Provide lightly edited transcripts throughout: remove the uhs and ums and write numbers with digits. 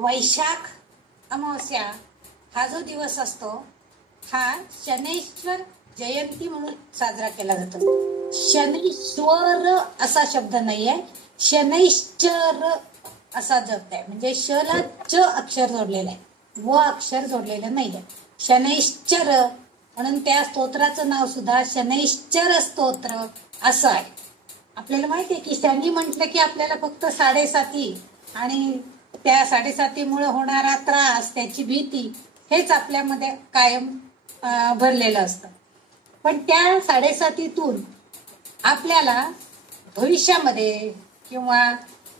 वैशाख अमावस्या हा जो दिवस असतो हा शनैश्वर जयंती म्हणून साजरा केला जातो. शनैश्वर असा शब्द नाहीये, शनैश्चर असा जप आहे. म्हणजे शला च अक्षर जोडलेलं आहे, व अक्षर जोडलेलं नाहीये. शनैश्चर म्हणून त्या स्तोत्राचं नाव सुद्धा शनैश्चर स्तोत्र असं आहे. आपल्याला माहिती आहे की शनी म्हटलं की आपल्याला फक्त 7.5 आणि त्या 7.5मुळे होणारा त्रास, त्याची भीती हेच आपल्यामध्ये कायम भरलेलं असतं. पण त्या 7.5तून आपल्याला भविष्यामध्ये किंवा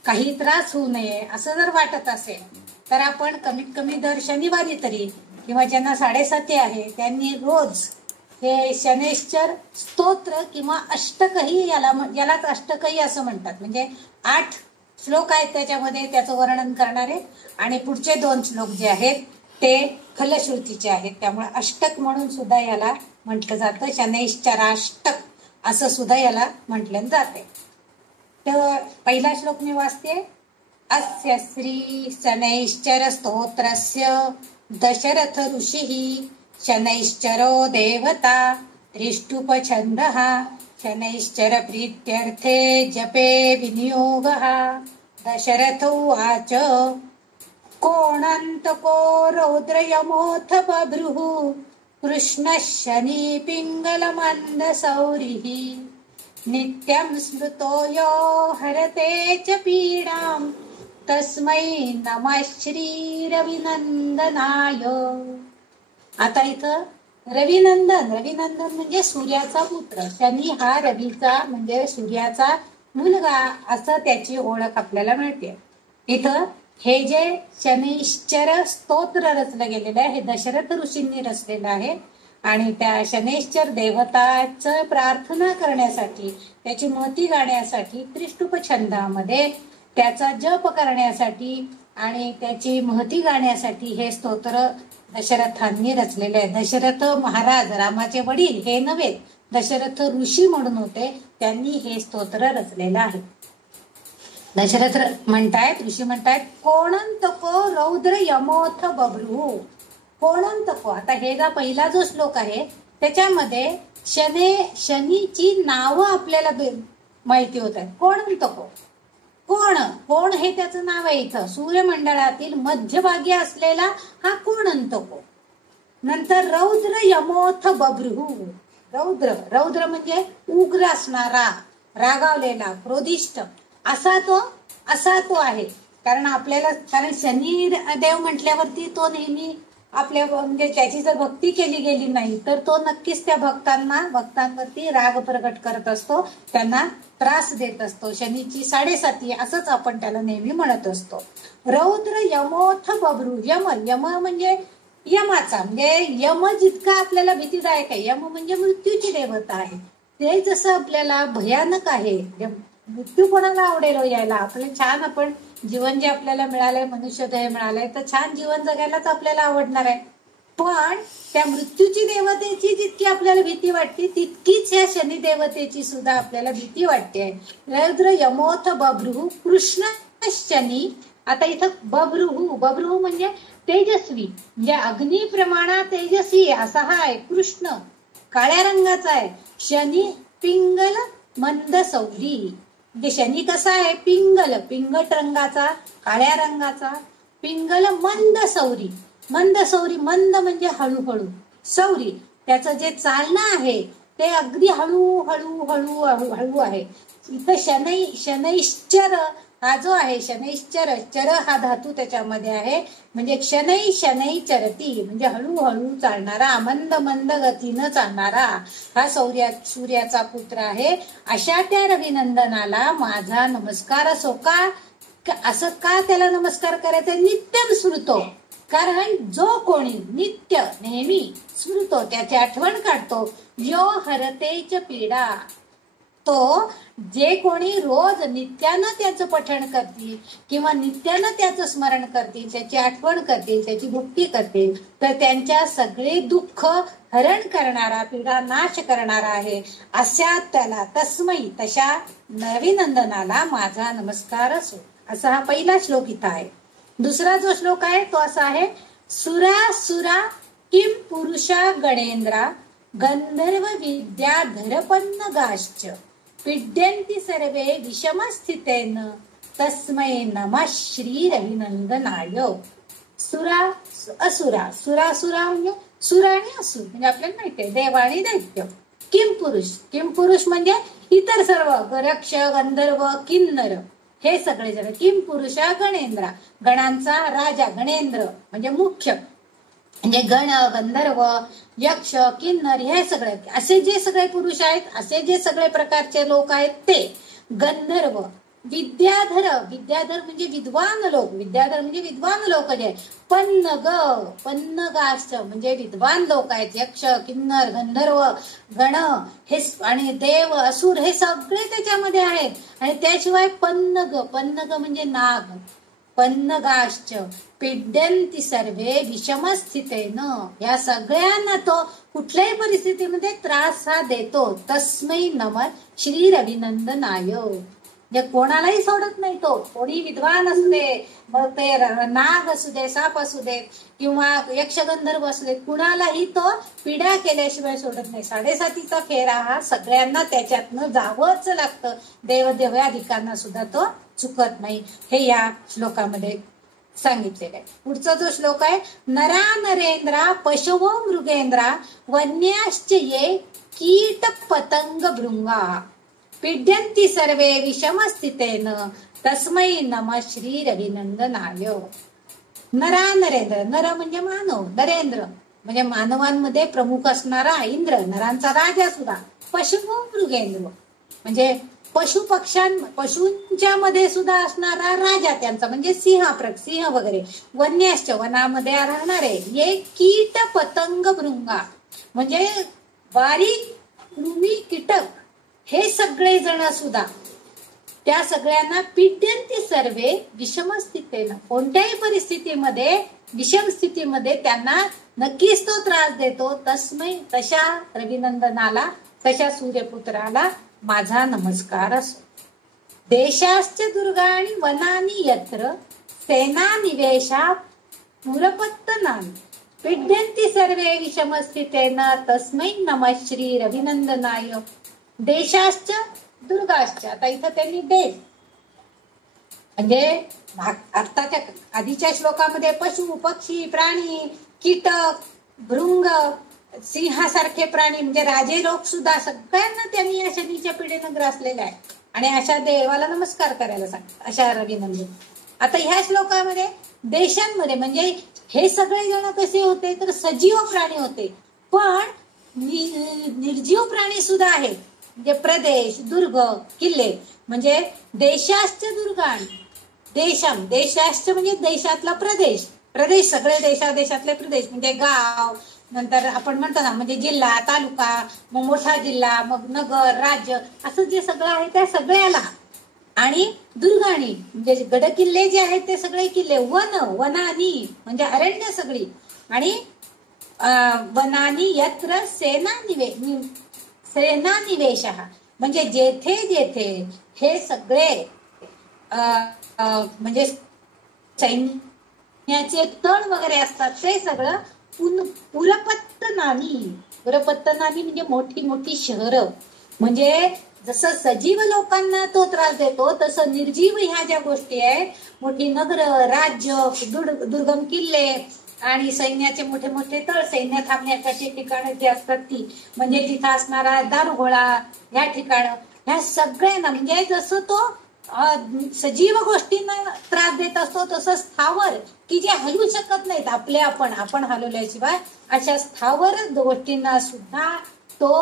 काही त्रास होऊ नये असं जर वाटत असेल तर आपण कमीत कमी दर शनिवारी तरी किंवा ज्यांना 7.5 आहे त्यांनी रोज हे शनैश्चर स्तोत्र किंवा अष्टकही, यालाच अष्टकही असं म्हणतात. म्हणजे 8 श्लोक आहेत त्याच्यामध्ये त्याचं वर्णन करणारे, आणि पुढचे 2 श्लोक जे आहेत ते फलश्रुतीचे आहेत. त्यामुळे अष्टक म्हणून सुद्धा याला म्हटलं जातं. शनैश्चराष्टक असं सुद्धा याला म्हटलं जाते. तर पहिला श्लोक मी वाचते. अस्य श्री शनैश्चर स्तोत्रस्य दशरथ ऋषिः शनैश्चरो देवता त्रिष्टुपछन्दः शनैश्चर प्रीत्यर्थे जपे विनियोगः. दशरथ उवाच कोणान्तको रौद्रयमोऽथ बभ्रुः कृष्णः शनी पिङ्गलमन्दसौरिः नित्यं स्मृतो यो हरते च पीडां तस्मै नमः श्रीरविनन्दनाय. आता इथं रविनंदन म्हणजे सूर्याचा पुत्र. शनी हा रवीचा म्हणजे सूर्याचा मुलगा असं त्याची ओळख आपल्याला मिळते. इथं हे जे शनैश्चर स्तोत्र रचलं गेलेलं आहे हे दशरथ ऋषींनी रचलेलं आहे. आणि त्या शनैश्चर देवताचं प्रार्थना करण्यासाठी, त्याची महती गाण्यासाठी, त्रिष्टुप छंदामध्ये त्याचा जप करण्यासाठी आणि त्याची महती गाण्यासाठी हे स्तोत्र दशरथांनी रचलेले आहे. दशरथ महाराज, रामाचे वडील हे नव्हे, दशरथ ऋषी म्हणून होते, त्यांनी हे स्तोत्र रचलेलं आहे. दशरथ म्हणतायत, ऋषी म्हणतायत कोणंतको रौद्र यमोथ बभ्रुः. कोणंतको, आता हे जो पहिला जो श्लोक आहे त्याच्यामध्ये शनीची नावं आपल्याला माहिती होत आहेत. कोणंतको, कोण हे त्याचं नाव आहे. इथं सूर्यमंडळातील मध्यभागी असलेला हा कोणंतको. नंतर रौद्र यमोथ बभ्रुः. रौद्र म्हणजे उग्र असणारा, रागावलेला, क्रोधिष्ठ असा तो आहे. कारण शनी देव म्हटल्यावरती तो नेहमी आपल्या म्हणजे त्याची जर भक्ती केली गेली नाही तर तो नक्कीच त्या भक्तांवरती राग प्रकट करत असतो, त्यांना त्रास देत असतो. शनीची 7.5 असंच आपण त्याला नेहमी म्हणत असतो. रौद्र यमोथ बभ्रुः. यम म्हणजे यमाचा, म्हणजे यम जितका आपल्याला भीतीदायक आहे, यम म्हणजे मृत्यूची देवता आहे, ते जसं आपल्याला भयानक आहे. मृत्यू कोणाला आवडेल यायला. आपण जीवन जे आपल्याला मिळालंय, मनुष्यदेह मिळालंय, तर छान जीवन जगायलाच आपल्याला आवडणार आहे. पण त्या मृत्यूची देवतेची जितकी आपल्याला भीती वाटते तितकीच या शनी देवतेची सुद्धा आपल्याला भीती वाटते. रौद्र यमोथ बभ्रुः कृष्ण शनी. आता इथं बभ्रुः म्हणजे तेजस्वी, म्हणजे अग्निप्रमाणा तेजस्वी असा हा आहे. कृष्ण काळ्या रंगाचा आहे. शनी पिंगल मंद सौरी. म्हणजे शनी कसा आहे? पिंगट रंगाचा, काळ्या रंगाचा. पिंगल मंद सौरी. मंद म्हणजे हळूहळू. सौरी त्याचं जे चालणं आहे ते अगदी हळू आहे. इथं शनैश्चर हा जो आहे, शनैश्चर, चर हा धातू त्याच्यामध्ये आहे. म्हणजे शनै चरती म्हणजे हळूहळू चालणारा, मंद गतीनं चालणारा हा सूर्याचा पुत्र आहे. अशा त्या रविनंदनाला माझा नमस्कार असो. असं का त्याला नमस्कार करायचा? नित्यम स्मृतो. कारण जो कोणी नित्य नेहमी स्मृतो त्याची आठवण काढतो, यो हरतेच पीडा, तो जे कोणी रोज नित्यानं त्याचं पठण करतील किंवा नित्यानं त्याचं स्मरण करतील, त्याची आठवण करतील, त्याची भक्ती करतील, तर त्यांच्या सगळे दुःख हरण करणारा, पीडा नाश करणारा आहे. अशा त्याला तशा रविनंदनाला माझा नमस्कार असो. असा हा पहिला श्लोक इथं आहे. दुसरा जो श्लोक आहे तो असा आहे, सुरा सुरा किम पुरुषा गणेंद्रा गंधर्व विद्याधर गाश्च पिड्यन्ति सर्वे विषमस्थितेन तस्मै नमः श्री रविनंदनाय. सुरा असुरा, सुरा सुरा म्हणजे सुर आणि असुर, म्हणजे आपल्याला माहिती आहे देव आणि दैत्य. किम पुरुष, किम पुरुष म्हणजे इतर सर्व रक्ष गंधर्व किन्नर हे सगळे जण. किम पुरुषा गणेंद्रा, गणांचा राजा गणेंद्र म्हणजे मुख्य, म्हणजे गण गंधर्व यक्ष किन्नर हे सगळे असे जे सगळे पुरुष आहेत, असे जे सगळे प्रकारचे लोक आहेत ते. गंधर्व विद्याधर, विद्याधर म्हणजे विद्वान लोक, विद्याधर म्हणजे विद्वान लोक जे. पन्नग, पन्नगाश्च म्हणजे विद्वान लोक आहेत. यक्ष किन्नर गंधर्व गण हे आणि देव असुर हे सगळे त्याच्यामध्ये आहेत. आणि त्याशिवाय पन्नग, पन्नग म्हणजे नाग. पन्नगाश्च पिड्यन्ति सर्वे विषमस्थितेन, या सगळ्यांना तो कुठल्याही परिस्थितीमध्ये त्रास हा देतो. तस्मै नमः श्री रविनंदनाय, म्हणजे कोणालाही सोडत नाही तो. कोणी विद्वान असू दे, मग ते नाग असू दे, साप असू दे किंवा यक्षगंधर्व असू दे, कुणालाही तो पिढा केल्याशिवाय सोडत नाही. 7.5चा फेरा हा सगळ्यांना त्याच्यातनं जावंच लागतं. देवदेवाधिकांना सुद्धा तो चुकत नाही, हे या श्लोकामध्ये सांगितलेलं आहे. पुढचा जो श्लोक आहे, नरा नरेंद्रा पशवो मृगेंद्रा वन्याश्च ये कीट पतंग भृंगा पिड्यन्ति सर्वे विषमस्थितेन तस्मै नमः श्री रविनंदनाय. नरा नरेंद्र, नर म्हणजे मानव, नरेंद्र म्हणजे मानवांमध्ये प्रमुख असणारा इंद्र, नरांचा राजा सुद्धा. पशु मृगेंद्र म्हणजे पशु पशूंच्या मध्ये सुद्धा असणारा राजा त्यांचा म्हणजे सिंह वगैरे. वन्याश्च वनामध्ये राहणारे. ये कीट पतंग भृंगा म्हणजे बारीक कृमी कीटक हे सगळे जण सुद्धा, त्या सगळ्यांना पिड्यन्ति सर्वे विषम स्थितीनं, कोणत्याही परिस्थितीमध्ये विषम स्थितीमध्ये त्यांना नक्कीच तो त्रास देतो. तस्मै, तशा रविनंदनाला, तशा सूर्यपुत्राला माझा नमस्कार असो. देशाश्च दुर्गाणि वनानि यत्र सेना निवेशा पुरपत्तनानि पिड्यन्ति सर्वे विषमस्थितेन तस्मै नमः श्री रविनंदनाय. देशाश्च दुर्गाश्च, आता इथं त्यांनी देश म्हणजे आताच्या आधीच्या श्लोकामध्ये पशु पक्षी प्राणी कीटक भृंग सिंहासारखे प्राणी म्हणजे राजे लोक सुद्धा सगळ्यांना त्यांनी या शनीच्या पिढीनं ग्रासलेले आहे. आणि अशा देवाला नमस्कार करायला सांगतात, अशा रविनंदन. आता ह्या श्लोकामध्ये देशांमध्ये म्हणजे हे सगळे जण कसे होते तर सजीव प्राणी होते, पण निर्जीव प्राणी सुद्धा आहेत. म्हणजे प्रदेश दुर्ग किल्ले म्हणजे देशाश्च दुर्गाण, देशम देशाश्च म्हणजे देशातला प्रदेश, प्रदेश सगळे देशातले प्रदेश म्हणजे गाव, नंतर आपण म्हणतो ना म्हणजे जिल्हा तालुका, मग मोठा जिल्हा, मग नगर राज्य, असं जे सगळं आहे त्या सगळ्याला. आणि दुर्गाणी म्हणजे गड किल्ले जे आहेत ते सगळे किल्ले. वनानी म्हणजे अरण्य सगळी. आणि वनानी यत्र सेना निवेश म्हणजे जेथे जेथे हे सगळे म्हणजे सैन्याचे तळ वगैरे असतात ते सगळं पुरपत्तनानी म्हणजे मोठी मोठी शहरं. म्हणजे जसं सजीव लोकांना तो त्रास देतो तसं निर्जीव ह्या ज्या गोष्टी आहेत, मोठी नगर राज्य दुर्गम किल्ले आणि सैन्याचे मोठे मोठे तळ, सैन्य थांबण्याच्या ठिकाणं जी असतात ती म्हणजे तिथं असणारा दारुगोळा, ह्या ठिकाणं, ह्या सगळ्यांना म्हणजे जसं तो सजीव गोष्टींना त्रास देत असतो तसं स्थावर की जे हलू शकत नाहीत आपण हलवल्याशिवाय अशा स्थावर गोष्टींना सुद्धा तो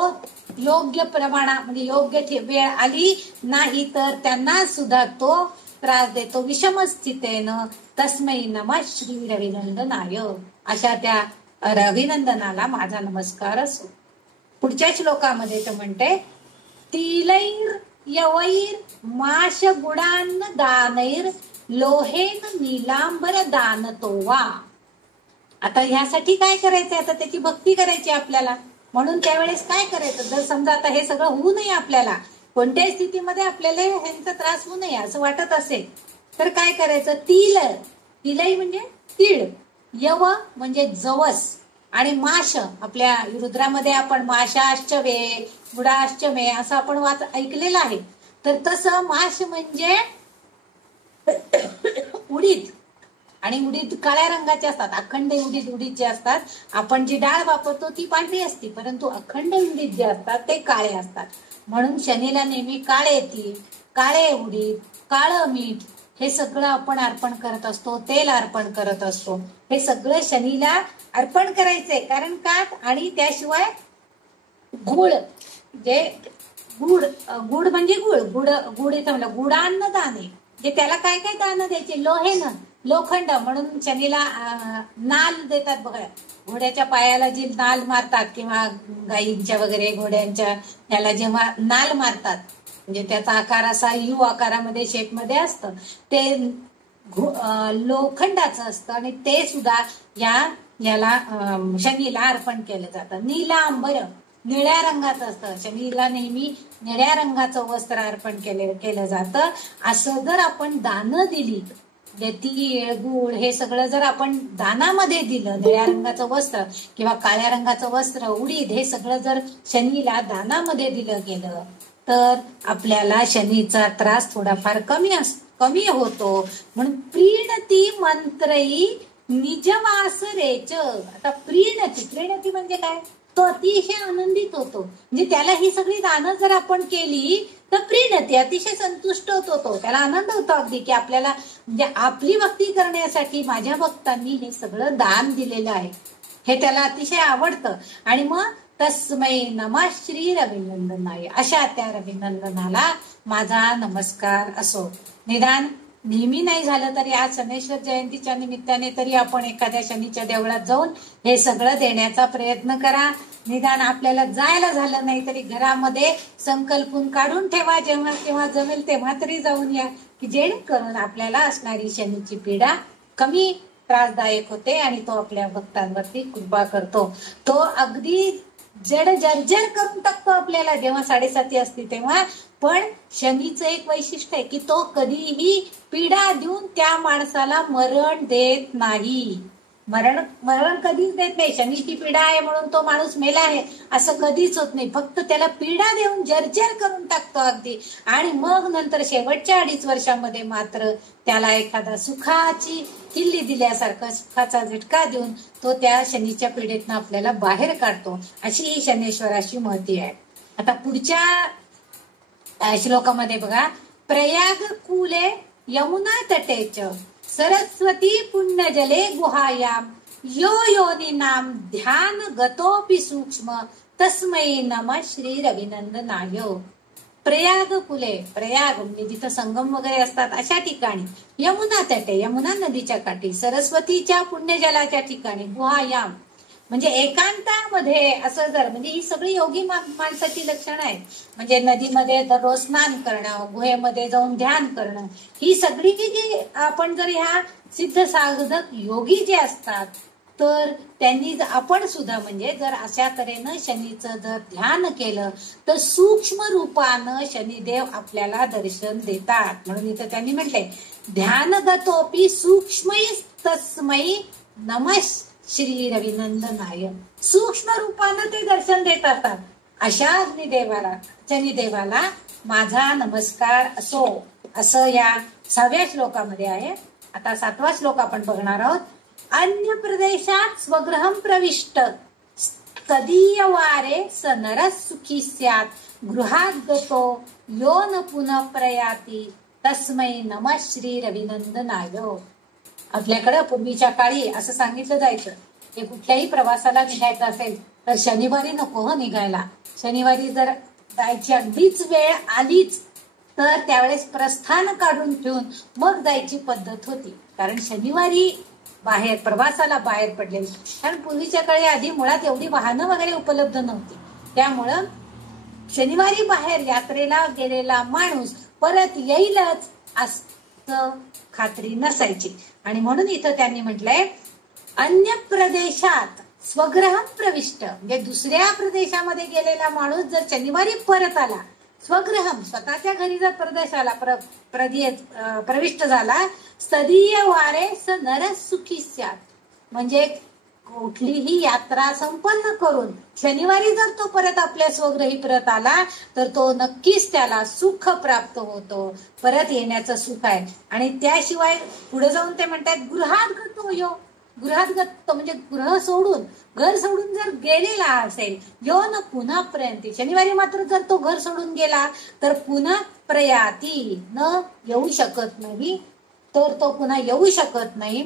योग्य प्रमाणात म्हणजे योग्य वेळ आली नाही तर त्यांना सुद्धा तो त्रास देतो. विषम स्थितीनं तस्मै नमः श्री रविनंदनाय. अशा त्या रविनंदनाला माझा नमस्कार असो. पुढच्या श्लोकामध्ये ते म्हणते, तिलैर यवैर माश गुडान दानैर लोहेन नीलांबर दानतो वा. आता ह्यासाठी काय करायचंय, आता त्याची भक्ती करायची आपल्याला. म्हणून त्यावेळेस काय करायचं, जर समजा आता हे सगळं होऊ नये आपल्याला, कोणत्याही स्थितीमध्ये आपल्याला ह्यांचा त्रास होऊ नये असं वाटत असेल तर काय करायचं. तिल तिलई म्हणजे तीळ, यव म्हणजे जवस, आणि माश, आपल्या रुद्रामध्ये आपण माशाश्चवे, गुडाश्चमे असं आपण ऐकलेलं आहे. तर तसं माश म्हणजे उडीद, आणि उडीद काळ्या रंगाचे असतात. अखंड उडीद जे असतात, आपण जी डाळ वापरतो ती पांढरी असते, परंतु अखंड उडीद जे असतात ते काळे असतात. म्हणून शनीला नेहमी काळे तीळ, काळे उडीद, काळं मीठ हे सगळं आपण अर्पण करत असतो. तेल अर्पण करत असतो. हे सगळं शनीला अर्पण करायचंय. कारण का? आणि त्याशिवाय गुळ, जे गुड गुड म्हणजे गुड इथं म्हणलं गुडान्न दाने, जे त्याला काय काय दान द्यायचे, लोहेनं, लोखंड, म्हणून शनीला नाल देतात बघा. घोड्याच्या पायाला जी नाल मारतात, किंवा गाईंच्या वगैरे घोड्यांच्या त्याला जेव्हा नाल मारतात, म्हणजे त्याचा आकार असा यू आकारामध्ये शेपमध्ये असतं, ते लोखंडाचं असतं, आणि ते सुद्धा याला शनीला अर्पण केलं जातं. नीलांबर निळ्या रंगाचं असतं. शनीला नेहमी निळ्या रंगाचं वस्त्र अर्पण केलं जातं. असं जर आपण दानं दिली, तीळ गुळ हे सगळं जर आपण दानामध्ये दिलं, निळ्या रंगाचं वस्त्र किंवा काळ्या रंगाचं वस्त्र, उडीद हे सगळं जर शनीला दानामध्ये दिलं गेलं, तर आपल्याला शनीचा त्रास थोडाफार कमी होतो. म्हणून प्रीणती मंत्रई निजवास रेच. आता प्रीणती म्हणजे काय? तो अतिशय आनंदित होतो. म्हणजे त्याला ही सगळी दानं जर आपण केली तर प्रीणती, अतिशय संतुष्ट होतो. त्याला आनंद होतो अगदी, की आपल्याला म्हणजे आपली भक्ती करण्यासाठी माझ्या भक्तांनी हे सगळं दान दिलेलं आहे, हे त्याला अतिशय आवडतं. आणि मग तस्मै नमः श्री रविनंदनाय, अशा त्या रविनंदनाला माझा नमस्कार असो. निदान नेहमी नाही झालं तरी आज शनेश्वर जयंतीच्या निमित्ताने तरी आपण एखाद्या शनीच्या देवळात जाऊन हे सगळं देण्याचा प्रयत्न करा. निदान आपल्याला जायला झालं नाही तरी घरामध्ये संकल्पून काढून ठेवा, जेव्हा केव्हा जमेल तेव्हा तरी जाऊन या, की जेणेकरून आपल्याला असणारी शनीची पीडा कमी त्रासदायक होते आणि तो आपल्या भक्तांवरती कृपा करतो. तो अगदी जर्जर करून टाकतो आपल्याला जेव्हा 7:30 असते तेव्हा. पण शनीचं एक वैशिष्ट्य आहे की तो कधीही पीडा देऊन त्या माणसाला मरण देत नाही. मरण कधीच देत नाही. शनीची पीडा आहे म्हणून तो माणूस मेला आहे असं कधीच होत नाही. फक्त त्याला पीडा देऊन जर्जर करून टाकतो अगदी. आणि मग नंतर शेवटच्या 2.5 वर्षामध्ये मात्र त्याला एखादा सुखाची किल्ली दिल्यासारखं सुखाचा झटका देऊन तो त्या शनीच्या पीडेतनं आपल्याला बाहेर काढतो. अशी ही शनेश्वराची महती आहे. आता पुढच्या श्लोकामध्ये बघा, प्रयाग कुले यमुना तटेच सरस्वती पुण्यजले गुहायाम यो योनिनाम ध्यान गतोपि सूक्ष्म तस्मै नमः श्री रविनंदनाय. प्रयाग कुले, प्रयाग म्हणजे जिथं संगम वगैरे असतात अशा ठिकाणी, यमुना तटे यमुना नदीच्या काठी, सरस्वतीच्या पुण्यजलाच्या ठिकाणी, गुहायाम म्हणजे एकांतामध्ये असं जर, म्हणजे ही सगळी योगी माणसाची लक्षणं आहेत. म्हणजे नदीमध्ये दररोज स्नान करणं, गुहेमध्ये जाऊन ध्यान करणं, ही सगळी जी आपण जर ह्या सिद्ध साधक योगी जे असतात तर त्यांनी आपण सुद्धा म्हणजे जर अशा तऱ्हेनं शनीचं जर ध्यान केलं तर सूक्ष्म रूपानं शनिदेव आपल्याला दर्शन देतात. म्हणून इथं त्यांनी म्हटलंय, ध्यानगतोपि सूक्ष्मै तस्मै नमः श्री रविनंदनाय. सूक्ष्म रूपानं ते दर्शन देत असतात. अशा शनिदेवाला माझा नमस्कार असो, असं या 6व्या श्लोकामध्ये आहे. आता 7वा श्लोक आपण बघणार आहोत. अन्य प्रदेशात स्वगृहं प्रविष्ट तदीय वारे स नरः सुखी स्यात् गृहात गतो यो न पुनः प्रयाती तस्मै नमः श्री रविनंदनाय. आपल्याकडं पूर्वीच्या काळी असं सांगितलं जायचं की कुठल्याही प्रवासाला निघायचं असेल तर शनिवारी नको निघायला. शनिवारी जर जायची अगदीच वेळ आलीच तर त्यावेळेस प्रस्थान काढून ठेवून मग जायची पद्धत होती. कारण शनिवारी प्रवासाला बाहेर पडले, कारण पूर्वीच्या काळी आधी मुळात एवढी वाहनं वगैरे उपलब्ध नव्हती. त्यामुळं शनिवारी बाहेर यात्रेला गेलेला माणूस परत येईलच असं खात्री नसायची. आणि म्हणून इथं त्यांनी म्हटलंय, अन्य प्रदेशात स्वगृहं प्रविष्ट म्हणजे दुसऱ्या प्रदेशामध्ये गेलेला माणूस जर शनिवारी परत आला स्वगृहम स्वतःच्या घरी जर परदेशाला प्रविष्ट झाला, स्तदीय वारे स नर सुखी स्यात्, म्हणजे कुठलीही यात्रा संपन्न करून शनिवारी जर तो परत आपल्या स्वगृही परत आला तर तो नक्कीच त्याला सुख प्राप्त होतो, परत येण्याचं सुख आहे. आणि त्याशिवाय पुढे जाऊन ते म्हणतात गृहात गतो यो, गृहात गतो म्हणजे गृह सोडून घर सोडून जर गेलेला असेल, यो न पुन्हा प्रयंती, शनिवारी मात्र जर तो घर सोडून गेला तर पुन्हा प्रयाती न येऊ शकत नाही, तर तो पुन्हा येऊ शकत नाही.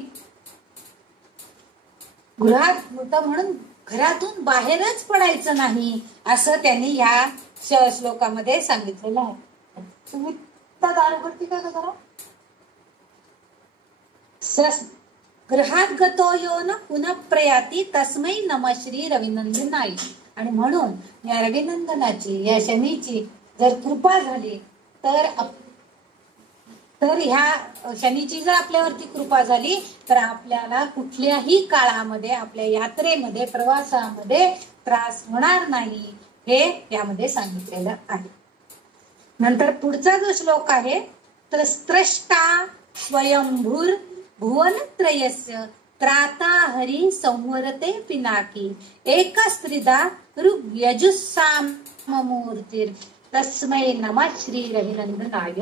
गृहात म्हणून घरातून बाहेरच पडायचं नाही असं त्यांनी ह्या श्लोकामध्ये सांगितलेलं आहे. तुम्ही दारावरती काय करा, गृहात गतो यो न पुनः प्रयाती तस्मै नम श्री रविनंदनाय. आणि म्हणून या रविनंदनाची, या शनीची जर कृपा झाली तर ह्या शनीची जर आपल्यावरती कृपा झाली तर आपल्याला कुठल्याही काळामध्ये आपल्या यात्रेमध्ये प्रवासामध्ये त्रास होणार नाही, हे यामध्ये सांगितलेलं आहे. नंतर पुढचा जो श्लोक आहे तर स्त्रष्टा स्वयंभूर भुवनत्रयस्य त्राता हरी संवरते पिनाकी एक स्त्रिदा ऋग्यजुस्साममूर्तिर् तस्मै नमः श्री रविनंदनाय.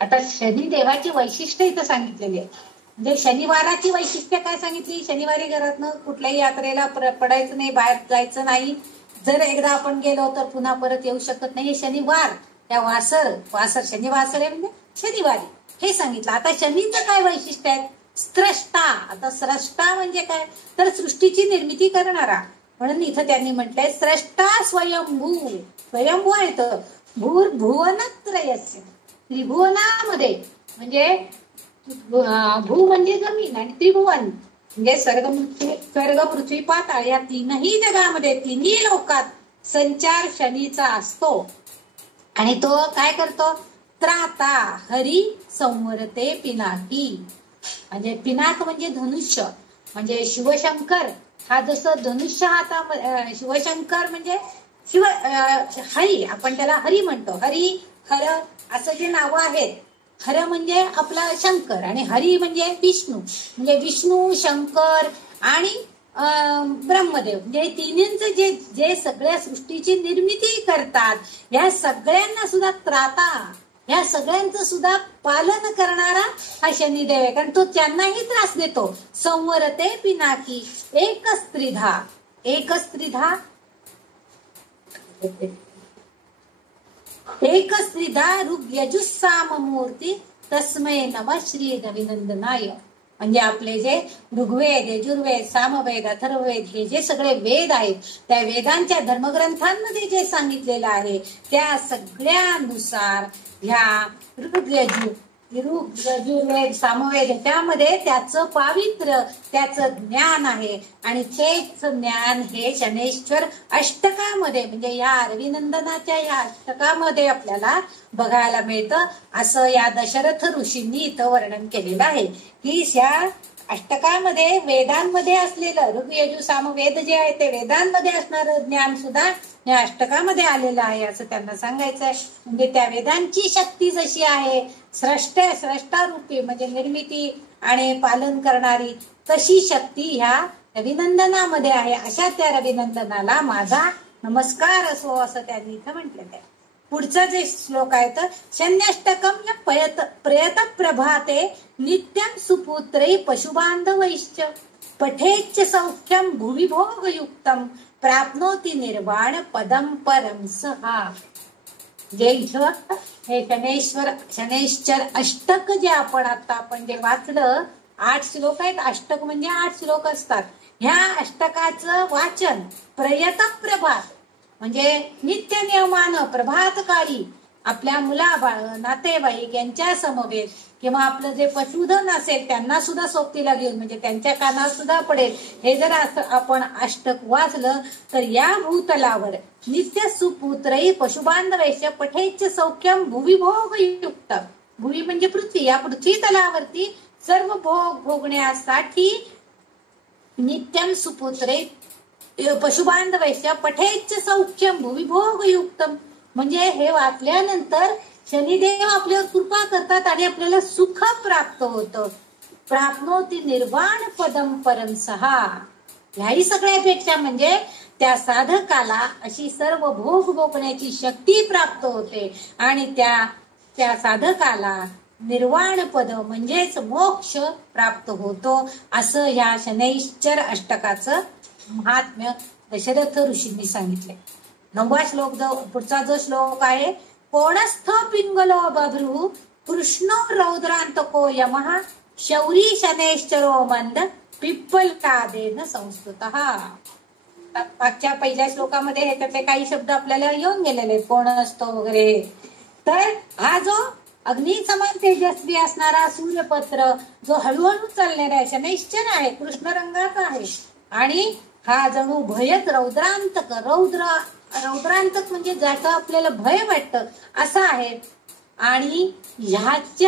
आता शनी देवाची वैशिष्ट्य इथं सांगितलेली आहे. म्हणजे शनिवाराची वैशिष्ट्य काय सांगितली, शनिवारी घरातनं कुठल्याही यात्रेला पडायचं नाही, बाहेर जायचं नाही, जर एकदा आपण गेलो तर पुन्हा परत येऊ शकत नाही. शनिवार त्या वासर शनी वासर आहे म्हणजे शनिवारी हे सांगितलं. आता शनीचं काय वैशिष्ट्य आहे, स्रष्टा. आता स्रष्टा म्हणजे काय तर सृष्टीची निर्मिती करणारा, म्हणून इथं त्यांनी म्हटलंय स्रष्टा स्वयंभू, स्वयंभू आहे तर भूर भुवनत्रयस्य, त्रिभुवनामध्ये म्हणजे भू म्हणजे जमीन आणि त्रिभुवन म्हणजे स्वर्ग पृथ्वी पाताळ या तीनही जगामध्ये तिन्ही लोकात संचार शनीचा असतो. आणि तो काय करतो, त्राता हरी संवरते पिनाकी, म्हणजे पिनाक म्हणजे धनुष्य, म्हणजे शिवशंकर हा जसं धनुष्य हाता, शिवशंकर म्हणजे हरी, आपण त्याला हरी म्हणतो, हरी हर असं जे नावं आहेत, हर म्हणजे आपला शंकर आणि हरी म्हणजे विष्णू, म्हणजे विष्णू शंकर आणि ब्रह्मदेव, म्हणजे तिन्हींचे जे सगळ्या सृष्टीची निर्मिती करतात, या सगळ्यांना सुद्धा त्राता, या सगळ्यांचं सुद्धा पालन करणारा हा शनिदेव आहे, कारण तो त्यांनाही त्रास देतो. संवरते पिनाकी एक स्त्रिधा, एक स्त्रिधा एक स्त्रिधा ऋग्यजुस्साममूर्ती तस्मै नमः श्री रविनंदनाय. म्हणजे आपले जे ऋग्वेद, यजुर्वेद, सामवेद, अथर्ववेद हे जे सगळे वेद आहेत, त्या वेदांच्या धर्मग्रंथांमध्ये जे सांगितलेलं आहे त्या सगळ्यानुसार ह्या यजुर्वेद, सामवेद त्यामध्ये त्याचं पावित्र्य, त्याचं ज्ञान आहे. आणि तेच ज्ञान हे शनैश्वर अष्टकामध्ये म्हणजे या रविनंदनाच्या या अष्टकामध्ये आपल्याला बघायला मिळतं. असं या दशरथ ऋषींनी इथं वर्णन केलेलं आहे की या अष्टकामध्ये वेदांमध्ये असलेलं ऋग यजु सामवेद जे आहे ते वेदांमध्ये असणारं ज्ञान सुद्धा या अष्टकामध्ये आलेलं आहे असं त्यांना सांगायचं आहे. म्हणजे त्या वेदांची शक्ती जशी आहे स्रष्टारूपी म्हणजे निर्मिती आणि पालन करणारी, तशी शक्ती ह्या रविनंदनामध्ये आहे. अशा त्या रविनंदनाला माझा नमस्कार असो असं त्यांनी इथं म्हटलेलं आहे. पुढचा जे श्लोक आहे तर शन्यष्टकम प्रयत प्रभाते नित्यं सुपुत्रै पशुबांधवैश्च पठेच्च सौख्यम भुवि भोगयुक्तम प्राप्नोति निर्वाण पदम परम सहा. जे इथं हे शनैश्चर अष्टक जे आपण जे वाचलं, 8 श्लोक आहेत. अष्टक म्हणजे 8 श्लोक असतात. ह्या अष्टकाचं वाचन प्रयत प्रभात म्हणजे नित्य नियमानं प्रभात काळी आपल्या नातेवाईक यांच्या समवेत किंवा आपलं जे पशुधन असेल त्यांना सुद्धा सोबतीला घेऊन म्हणजे त्यांच्या कानात सुद्धा पडेल हे जर आपण अष्टक वाचलं तर या भूतलावर नित्य सुपुत्रई पशुबांधवैश्य पठेच्च सौख्यम भुवि भोगयुक्त, भुवि म्हणजे पृथ्वी, या पृथ्वी तलावरती सर्व भोग भोगण्यासाठी नित्यम सुपुत्रे पशुबांधवैश्य पठेच्च सौख्यम भुवि भोगयुक्तम, म्हणजे हे वाचल्यानंतर शनिदेव आपल्यावर कृपा करतात आणि आपल्याला सुख प्राप्त होतं. प्राप्नोती निर्वाण पदम परम सहा. ह्याही सगळ्यापेक्षा म्हणजे त्या साधकाला अशी सर्व भोग भोगण्याची शक्ती प्राप्त होते आणि त्या साधकाला निर्वाण पद म्हणजेच मोक्ष प्राप्त होतो. असं या शनैश्चर अष्टकाचं महात्म्य दशरथ ऋषींनी सांगितले. 9वा श्लोक पुढचा जो श्लोक आहे, कोणस्थ पिंगलो बभ्रू कृष्णो रौद्रांतको यमः शौरी शनैश्चरो मंद पिप्पलादेन संस्तुतः. मागच्या पहिल्या श्लोकामध्ये ह्याच्यातले काही शब्द आपल्याला येऊन गेलेले, कोण असतो वगैरे. तर हा जो अग्नी समान तेजस्वी असणारा सूर्यपत्र जो हळूहळू चालणारा शनैश्चर आहे, कृष्ण रंगाचा आहे आणि हा जणू भयच रौद्रांतक. रौद्रांतक म्हणजे ज्याचं आपल्याला भय वाटतं असा आहे. आणि ह्याची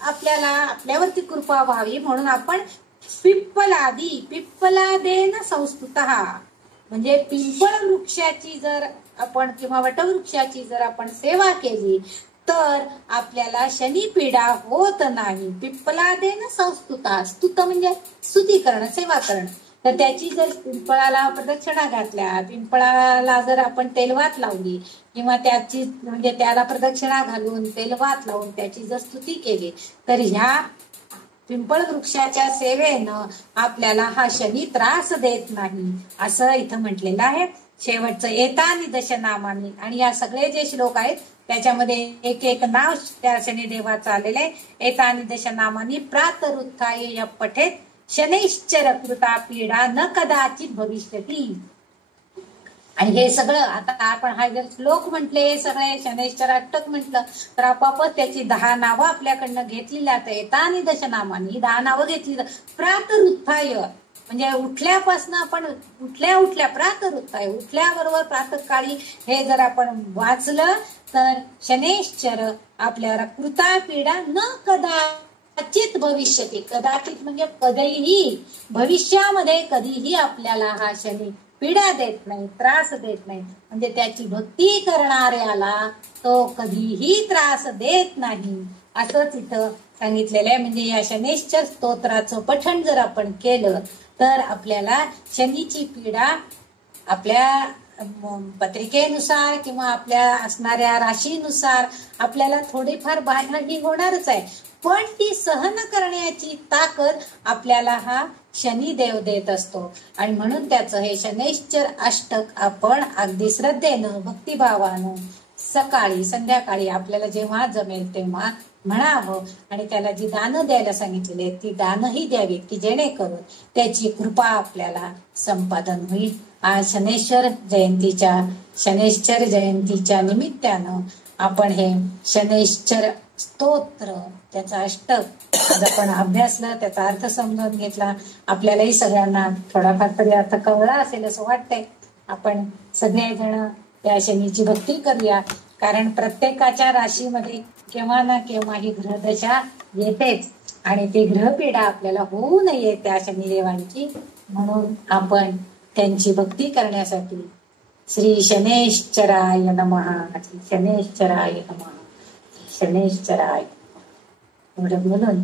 आपल्यावरती कृपा व्हावी म्हणून आपण पिप्पलादेन संस्तुतः म्हणजे पिंपळ वृक्षाची जर आपण किंवा वटवृक्षाची जर आपण सेवा केली तर आपल्याला शनिपीडा होत नाही. पिप्पलादेन संस्तुतः, स्तुत म्हणजे स्तुती करणं, सेवा करणं. तर त्याची जर पिंपळाला प्रदक्षिणा घातल्या, पिंपळाला जर आपण तेलवात लावली किंवा त्याची म्हणजे त्याला प्रदक्षिणा घालून तेलवात लावून त्याची जर स्तुती केली तर ह्या पिंपळ वृक्षाच्या सेवेनं आपल्याला हा शनी त्रास देत नाही असं इथं म्हटलेलं आहे. शेवटचं एतानी दशनामानी. आणि या सगळे जे श्लोक आहेत त्याच्यामध्ये एक एक नाव त्या शनिदेवाचं आलेलं आहे. एतानी दशनामानी प्रातरुत्थाय पठेत शनैश्चर कृता पीडा न कदाचित भविष्यती. आणि हे सगळं आता आपण हा जर श्लोक म्हटले, सगळे शनैश्चर अष्टक म्हटलं तर आपापच त्याची 10 नावं आपल्याकडनं घेतली जातात. एतानी दशनामानी 10 नावं घेतली. प्रातरुत्थाय म्हणजे उठल्यापासून आपण उठल्या प्रातरुत्थाय उठल्याबरोबर प्रातःकाळी हे जर आपण वाचलं तर शनैश्चर आपल्याला कृता पीडा न कदाचित भविष्यती. कदाचित म्हणजे कधीही, भविष्यामध्ये कधीही आपल्याला हा शनी पीडा देत नाही, त्रास देत नाही. म्हणजे त्याची भक्ती करणाऱ्याला तो कधीही त्रास देत नाही असंच इथं सांगितलेलं आहे. म्हणजे या शनैश्चर स्तोत्राचं पठण जर आपण केलं तर आपल्याला शनीची पीडा आपल्या पत्रिकेनुसार किंवा आपल्या असणाऱ्या राशीनुसार आपल्याला थोडीफार बाधा ही होणारच आहे, पण ती सहन करण्याची ताकद आपल्याला हा शनिदेव देत असतो. आणि म्हणून त्याचं हे शनैश्चर अष्टक आपण अगदी श्रद्धेनं भक्तिभावानं सकाळी संध्याकाळी आपल्याला जेव्हा जमेल तेव्हा म्हणावं. आणि त्याला जी दानं द्यायला सांगितलेली ती दानही द्यावी की जेणेकरून त्याची कृपा आपल्याला संपादन होईल. आज शनैश्चर जयंतीच्या निमित्तानं आपण हे शनैश्चर स्तोत्र त्याचा अष्टक आपण अभ्यासलं, त्याचा अर्थ समजून घेतला. आपल्यालाही सगळ्यांना थोडाफार तरी अर्थ कळला असेल असं वाटतंय. आपण सगळेजण त्या शनीची भक्ती करूया, कारण प्रत्येकाच्या राशीमध्ये केव्हा ना केव्हा ही ग्रहदशा येतेच आणि ती ग्रहपीडा आपल्याला होऊ नये त्या शनिदेवांची. म्हणून आपण त्यांची भक्ती करण्यासाठी श्री शनैश्चराय नमः, शनैश्चराय नमः, शनैश्चराय एवढं बोलून